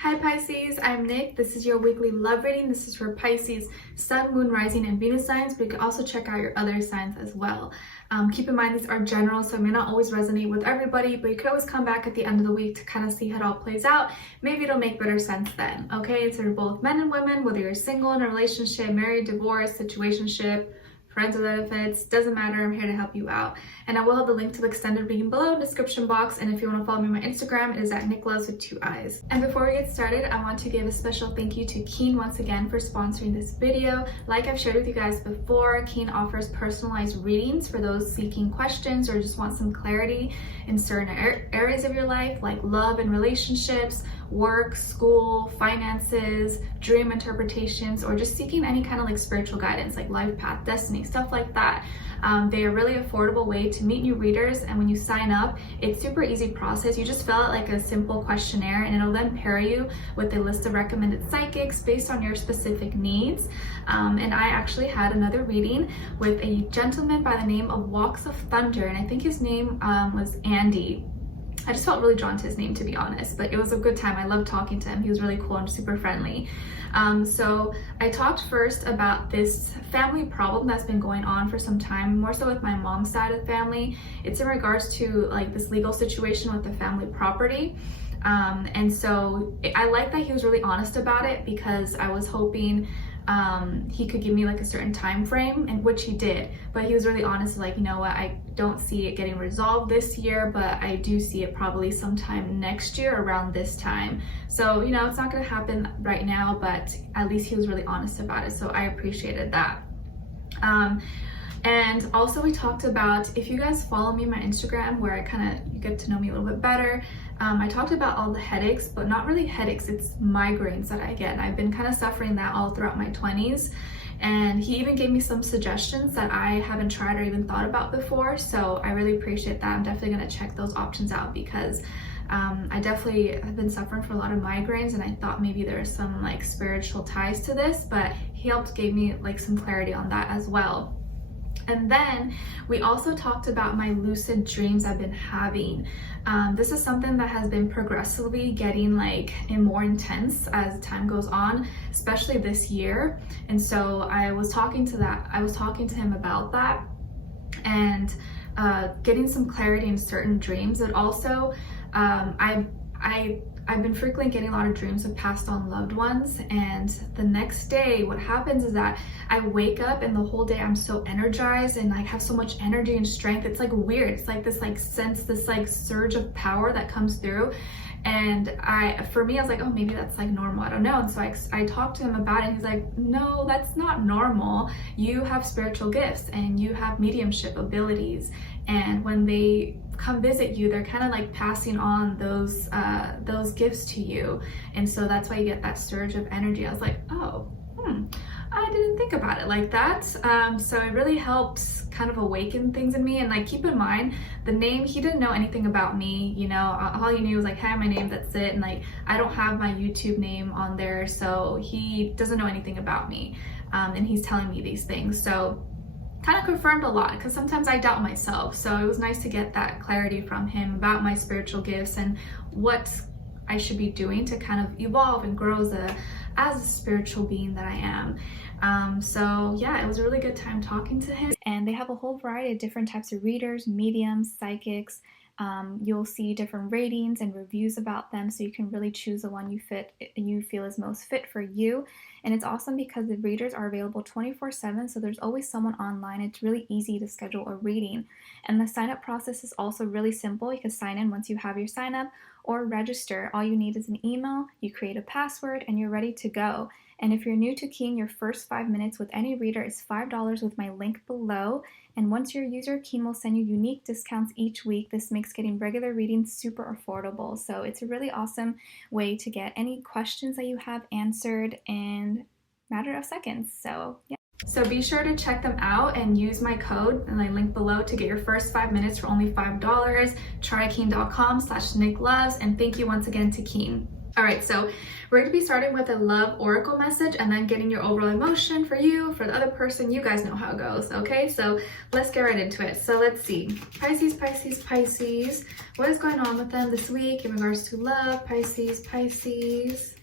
Hi Pisces, I'm Nick. This is your weekly love reading. This is for Pisces, Sun, Moon, Rising, and Venus signs, but you can also check out your other signs as well. Keep in mind these are general, so it may not always resonate with everybody, but you can always come back at the end of the week to kind of see how it all plays out. Maybe it'll make better sense then, okay? So you're both men and women, whether you're single, in a relationship, married, divorced, situationship, friends with benefits, doesn't matter. I'm here to help you out. And I will have the link to the extended reading below in the description box. And if you want to follow me on my Instagram, it is at Nicloves with 2 eyes. And before we get started, I want to give a special thank you to Keen once again for sponsoring this video. Like I've shared with you guys before, Keen offers personalized readings for those seeking questions or just want some clarity in certain areas of your life, like love and relationships, work, school, finances, dream interpretations, or just seeking any kind of like spiritual guidance, like life path, destiny, stuff like that. They are a really affordable way to meet new readers, and when you sign up, it's super easy process. You just fill out like a simple questionnaire, and it'll then pair you with a list of recommended psychics based on your specific needs. And I actually had another reading with a gentleman by the name of Walks of Thunder, and I think his name was Andy. I just felt really drawn to his name, to be honest, but it was a good time. I loved talking to him. He was really cool and super friendly. So I talked first about this family problem that's been going on for some time, more so with my mom's side of the family. It's in regards to like this legal situation with the family property. And so I like that he was really honest about it, because I was hoping he could give me like a certain time frame, and which he did, but he was really honest, like, you know what, I don't see it getting resolved this year, but I do see it probably sometime next year around this time. So, you know, it's not going to happen right now, but at least he was really honest about it, so I appreciated that. And also we talked about, if you guys follow me on my Instagram, where you get to know me a little bit better, I talked about all the headaches, but not really headaches, it's migraines that I get. And I've been kind of suffering that all throughout my 20s. And he even gave me some suggestions that I haven't tried or even thought about before. So I really appreciate that. I'm definitely going to check those options out, because I definitely have been suffering from a lot of migraines, and I thought maybe there was some like spiritual ties to this, but he gave me like some clarity on that as well. And then we also talked about my lucid dreams I've been having. This is something that has been progressively getting like more intense as time goes on, especially this year. And so I was talking to him about that, and getting some clarity in certain dreams. And also I've been frequently getting a lot of dreams of passed on loved ones, and the next day what happens is that I wake up and the whole day I'm so energized and like have so much energy and strength. It's like weird. It's like this like sense, this like surge of power that comes through. And for me, I was like, oh, maybe that's like normal. I don't know. And so I talked to him about it, and he's like, no, that's not normal. You have spiritual gifts and you have mediumship abilities. And when they come visit you, they're kind of like passing on those gifts to you. And so that's why you get that surge of energy. I was like, oh, I didn't think about it like that. So it really helped kind of awaken things in me. And like, keep in mind, the name, he didn't know anything about me, you know, all he knew was like, hey, my name, that's it. And like, I don't have my YouTube name on there, so he doesn't know anything about me. And he's telling me these things. So kind of confirmed a lot, because sometimes I doubt myself. So it was nice to get that clarity from him about my spiritual gifts and what I should be doing to kind of evolve and grow as a spiritual being that I am. So yeah, it was a really good time talking to him. And they have a whole variety of different types of readers, mediums, psychics. You'll see different ratings and reviews about them, so you can really choose the one you feel is most fit for you. And it's awesome because the readers are available 24/7, so there's always someone online. It's really easy to schedule a reading. And the sign-up process is also really simple. You can sign in once you have your sign-up, or register. All you need is an email, you create a password, and you're ready to go. And if you're new to Keen, your first 5 minutes with any reader is $5 with my link below. And once you're a user, Keen will send you unique discounts each week. This makes getting regular readings super affordable. So it's a really awesome way to get any questions that you have answered in a matter of seconds. So yeah. So be sure to check them out and use my code and my link below to get your first 5 minutes for only $5. Try Keen.com/Nicloves, and thank you once again to Keen. All right, so we're going to be starting with a love oracle message and then getting your overall emotion for you, for the other person. You guys know how it goes, okay? So let's get right into it. So let's see. Pisces, Pisces, Pisces. What is going on with them this week in regards to love? Pisces, Pisces.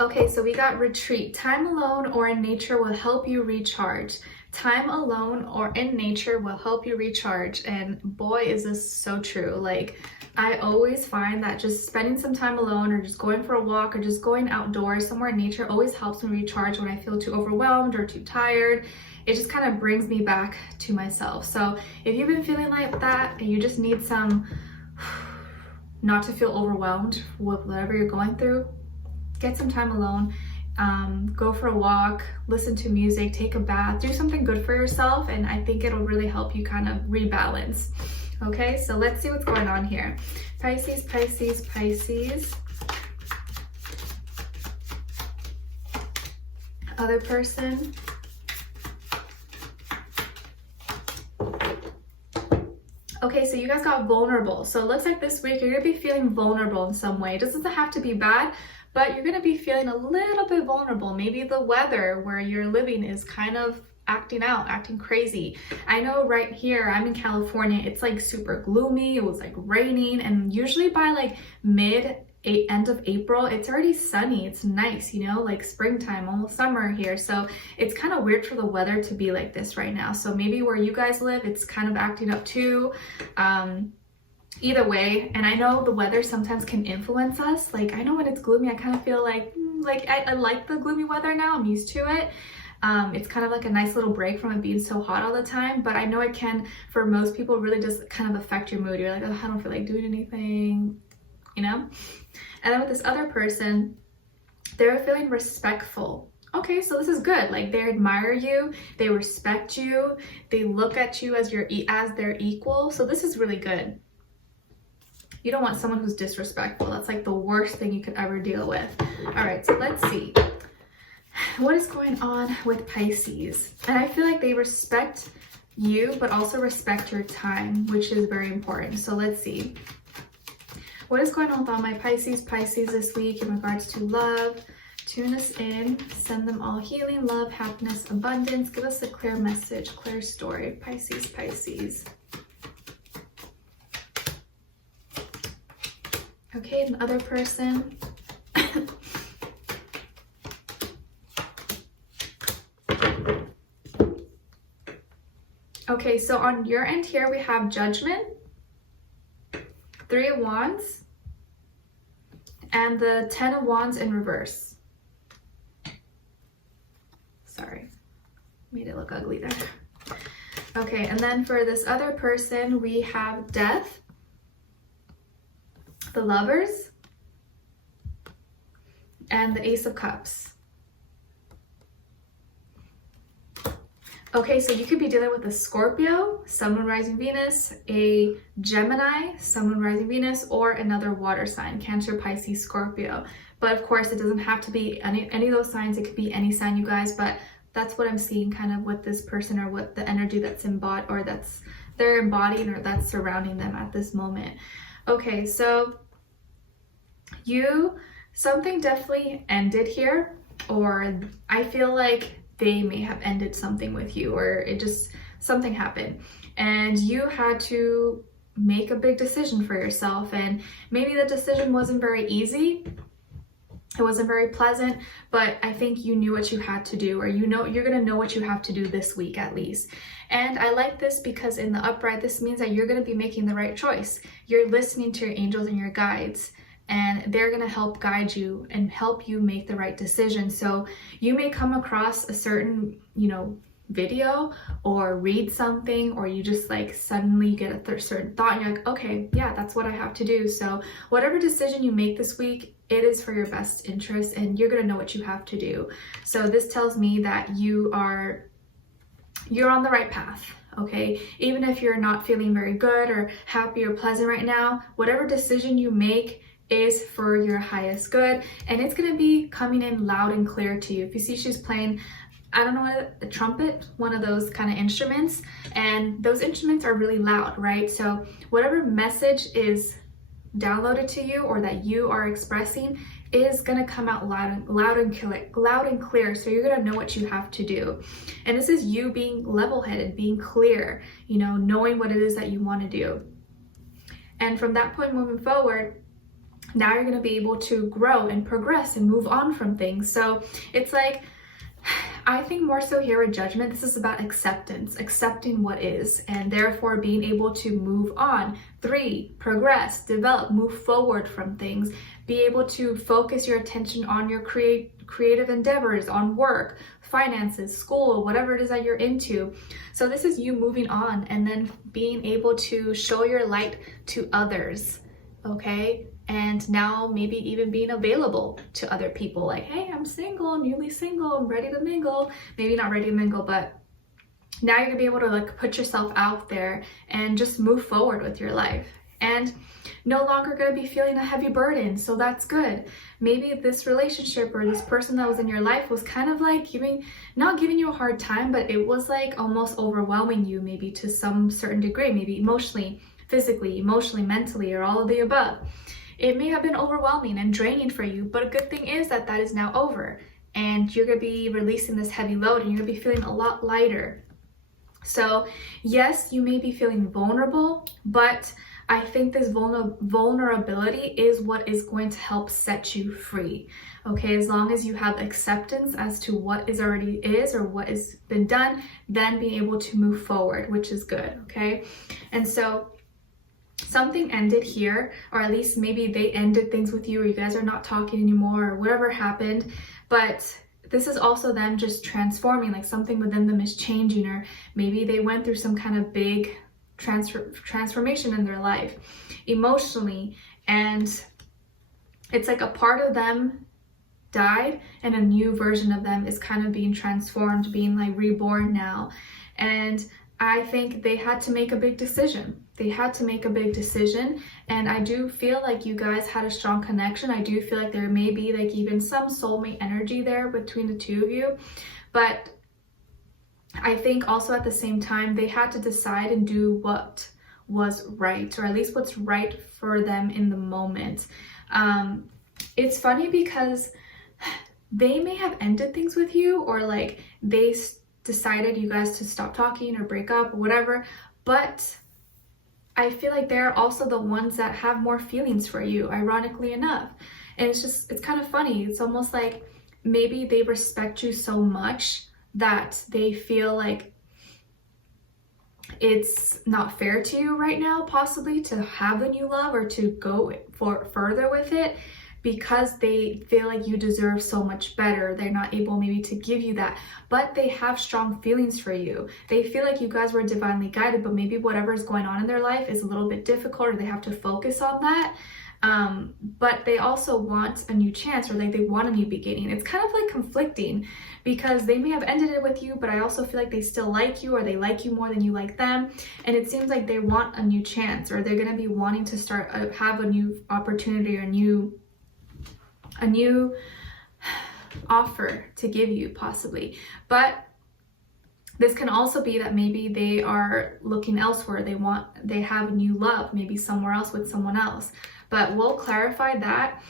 Okay, so we got retreat. Time alone or in nature will help you recharge. Time alone or in nature will help you recharge. And boy, is this so true. Like, I always find that just spending some time alone or just going for a walk or just going outdoors somewhere in nature always helps me recharge when I feel too overwhelmed or too tired. It just kind of brings me back to myself. So if you've been feeling like that and you just need some, not to feel overwhelmed with whatever you're going through, get some time alone, go for a walk, listen to music, take a bath, do something good for yourself, and I think it'll really help you kind of rebalance. Okay, so let's see what's going on here. Pisces, Pisces, Pisces. Other person. Okay, so you guys got vulnerable. So it looks like this week you're gonna be feeling vulnerable in some way. It doesn't have to be bad, but you're gonna be feeling a little bit vulnerable. Maybe the weather where you're living is kind of acting out, acting crazy. I know right here, I'm in California, it's like super gloomy. It was like raining, and usually by like end of April, it's already sunny. It's nice, you know, like springtime, almost summer here. So it's kind of weird for the weather to be like this right now. So maybe where you guys live, it's kind of acting up too. Either way, and I know the weather sometimes can influence us. Like, I know when it's gloomy, I kind of feel like I like the gloomy weather now. I'm used to it. It's kind of like a nice little break from it being so hot all the time, but I know it can, for most people, really just kind of affect your mood. You're like, oh, I don't feel like doing anything, you know? And then with this other person, they're feeling respectful. Okay, so this is good. Like, they admire you, they respect you, they look at you as their equal. So this is really good. You don't want someone who's disrespectful. That's like the worst thing you could ever deal with. All right, so let's see. What is going on with Pisces? And I feel like they respect you, but also respect your time, which is very important. So let's see. What is going on with all my Pisces, Pisces this week in regards to love? Tune us in. Send them all healing, love, happiness, abundance. Give us a clear message, clear story. Pisces, Pisces. Okay, the other person. Okay, so on your end here, we have Judgment, Three of Wands, and the 10 of Wands in reverse. Sorry, made it look ugly there. Okay, and then for this other person, we have Death, the Lovers, and the Ace of Cups. Okay, so you could be dealing with a Scorpio, Sun, Moon, Rising, Venus, a Gemini, Sun, Moon, Rising, Venus, or another water sign, Cancer, Pisces, Scorpio. But of course, it doesn't have to be any of those signs. It could be any sign, you guys, but that's what I'm seeing kind of with this person, or what the energy that's embodied, or that's they're embodying, or that's surrounding them at this moment. Okay, so something definitely ended here, or I feel like they may have ended something with you, or something happened and you had to make a big decision for yourself, and maybe the decision wasn't very easy, it wasn't very pleasant, but I think you knew what you had to do, or you're gonna know what you have to do this week at least. And I like this because in the upright, this means that you're gonna be making the right choice. You're listening to your angels and your guides, and they're going to help guide you and help you make the right decision. So you may come across a certain, video or read something, or you just like suddenly get a certain thought and you're like, okay, yeah, that's what I have to do. So whatever decision you make this week, it is for your best interest, and you're going to know what you have to do. So this tells me that you're on the right path. Okay, even if you're not feeling very good or happy or pleasant right now, whatever decision you make is for your highest good, and it's going to be coming in loud and clear to you. If you see she's playing, I don't know what, a trumpet, one of those kind of instruments, and those instruments are really loud, right? So whatever message is downloaded to you or that you are expressing is going to come out loud and clear. So you're going to know what you have to do. And this is you being level-headed, being clear, you know, knowing what it is that you want to do. And from that point moving forward, now you're going to be able to grow and progress and move on from things. So it's like, I think more so here with judgment, this is about acceptance, accepting what is, and therefore being able to move on. 3, progress, develop, move forward from things, be able to focus your attention on your creative endeavors, on work, finances, school, whatever it is that you're into. So this is you moving on and then being able to show your light to others, okay? And now maybe even being available to other people, like, hey, I'm single, newly single, I'm ready to mingle. Maybe not ready to mingle, but now you're gonna be able to like put yourself out there and just move forward with your life. And no longer gonna be feeling a heavy burden, so that's good. Maybe this relationship or this person that was in your life was kind of like not giving you a hard time, but it was like almost overwhelming you, maybe to some certain degree, maybe emotionally, physically, emotionally, mentally, or all of the above. It may have been overwhelming and draining for you, but a good thing is that that is now over and you're going to be releasing this heavy load and you're going to be feeling a lot lighter. So yes, you may be feeling vulnerable, but I think this vulnerability is what is going to help set you free. Okay, as long as you have acceptance as to what is already is or what has been done, then being able to move forward, which is good. Okay, and so something ended here, or at least maybe they ended things with you, or you guys are not talking anymore, or whatever happened. But this is also them just transforming, like something within them is changing, or maybe they went through some kind of big transformation in their life emotionally, and it's like a part of them died and a new version of them is kind of being transformed, being like reborn now. And I think they had to make a big decision. They had to make a big decision, and I do feel like you guys had a strong connection. I do feel like there may be like even some soulmate energy there between the two of you, but I think also at the same time they had to decide and do what was right, or at least what's right for them in the moment. It's funny because they may have ended things with you, or like they decided you guys to stop talking or break up or whatever, but I feel like they're also the ones that have more feelings for you, ironically enough. And it's kind of funny. It's almost like maybe they respect you so much that they feel like it's not fair to you right now, possibly, to have a new love or to go further with it, because they feel like you deserve so much better. They're not able maybe to give you that, but they have strong feelings for you. They feel like you guys were divinely guided, but maybe whatever is going on in their life is a little bit difficult, or they have to focus on that. But they also want a new chance, or like they want a new beginning. It's kind of like conflicting, because they may have ended it with you, but I also feel like they still like you, or they like you more than you like them. And it seems like they want a new chance, or they're going to be wanting to have a new opportunity, or a new offer to give you, possibly. But this can also be that maybe they are looking elsewhere. They have a new love, maybe somewhere else with someone else. But we'll clarify that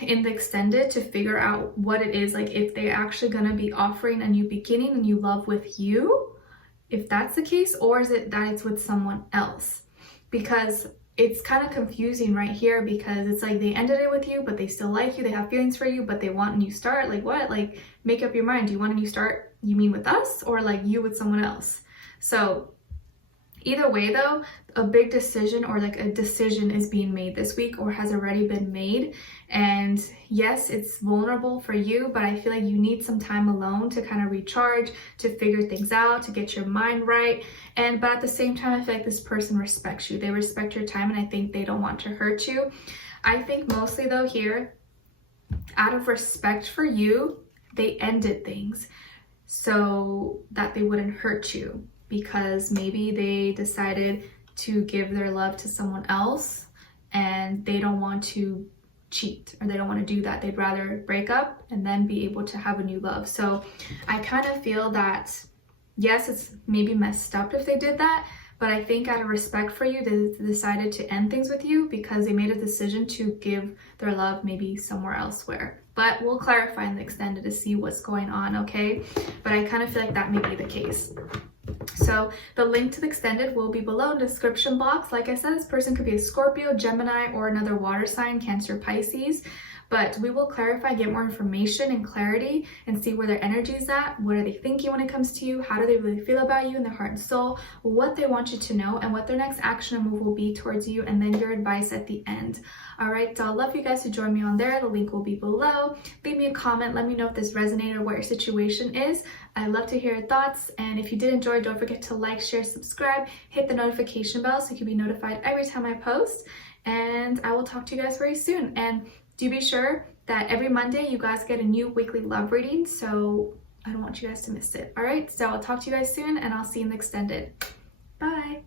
in the extended to figure out what it is, like if they're actually going to be offering a new beginning, a new love with you, if that's the case, or is it that it's with someone else? Because it's kind of confusing right here, because it's like they ended it with you, but they still like you, they have feelings for you, but they want a new start. Like what? Like, make up your mind. Do you want a new start? You mean with us, or like you with someone else? So either way though, a big decision, or like a decision is being made this week, or has already been made. And yes, it's vulnerable for you, but I feel like you need some time alone to kind of recharge, to figure things out, to get your mind right. But at the same time, I feel like this person respects you. They respect your time, and I think they don't want to hurt you. I think mostly though here, out of respect for you, they ended things so that they wouldn't hurt you, because maybe they decided to give their love to someone else and they don't want to cheat, or they don't want to do that. They'd rather break up and then be able to have a new love. So I kind of feel that, yes, it's maybe messed up if they did that, but I think out of respect for you, they decided to end things with you because they made a decision to give their love maybe somewhere elsewhere. But we'll clarify in the extended to see what's going on, okay? But I kind of feel like that may be the case. So the link to the extended will be below in the description box. Like I said, this person could be a Scorpio, Gemini, or another water sign, Cancer, Pisces. But we will clarify, get more information and clarity, and see where their energy is at. What are they thinking when it comes to you? How do they really feel about you in their heart and soul? What they want you to know, and what their next action or move will be towards you, and then your advice at the end. All right, so I'd love you guys to join me on there. The link will be below. Leave me a comment. Let me know if this resonated or what your situation is. I'd love to hear your thoughts. And if you did enjoy, don't forget to like, share, subscribe, hit the notification bell so you can be notified every time I post. And I will talk to you guys very soon. And do be sure that every Monday you guys get a new weekly love reading, so I don't want you guys to miss it. All right, so I'll talk to you guys soon, and I'll see you in the extended. Bye.